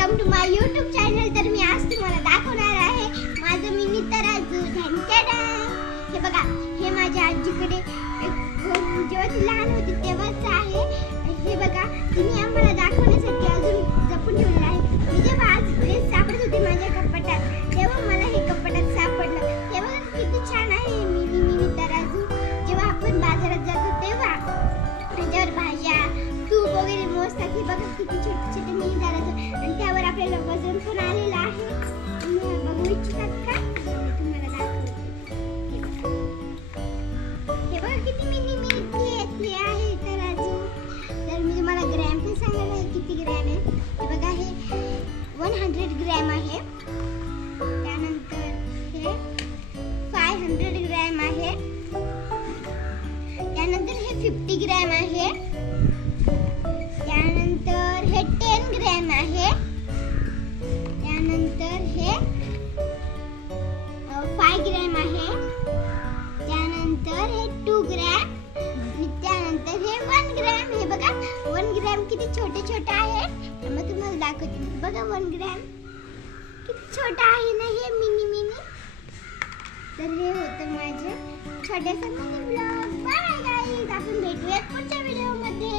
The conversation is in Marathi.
Welcome to my YouTube channel. तर मी आज तुम्हाला दाखवणार आहे माझं मिनी तराजू। हे बघा, हे माझ्या आजीकडे जेव्हा ती लहान होती तेव्हाच आहे। हे बघा, तिने आम्हाला दाखवण्यासाठी अजून जपून ठेवलेलं आहे। मी जेव्हा आज ड्रेस सापडत होते माझ्या कपाटात, तेव्हा मला हे कपाटात सापडलं। हे बघा किती छान आहे मिनी तराजू। जेव्हा आपण बाजारात जातो तेव्हा त्याच्यावर भाज्या तूप वगैरे मोजतात। हे बघा किती छोटे छोटे मिनी तराजू, आणि त्यावर आपल्याला वजन पण आलेलं आहे। तुम्ही बघू इच्छितात का? तुम्हाला दाखवते। हे बघा किती मिनी घेतले आहे तराजू। तर मी तुम्हाला ग्रॅम पण सांगणार आहे किती ग्रॅम आहे। हे बघा, हे 100 ग्रॅम आहे। त्यानंतर हे 500 ग्रॅम आहे। त्यानंतर हे 50 ग्रॅम आहे। त्यानंतर हे 10 ग्रॅम आहे। त्यानंतर हे 5 ग्रॅम आहे। त्यानंतर हे 2 ग्रॅम। त्यानंतर हे 1 ग्रॅम। हे बघा 1 ग्रॅम किती छोटे छोटे आहे। मग तुम्हाला दाखवते। बघा 1 ग्रॅम किती छोटा आहे ना, हे मिनी। तर हे होतं माझे छोटेसे मिनी ब्लॉग। बाय गाईज, आपण भेटूयात पुढच्या व्हिडिओमध्ये।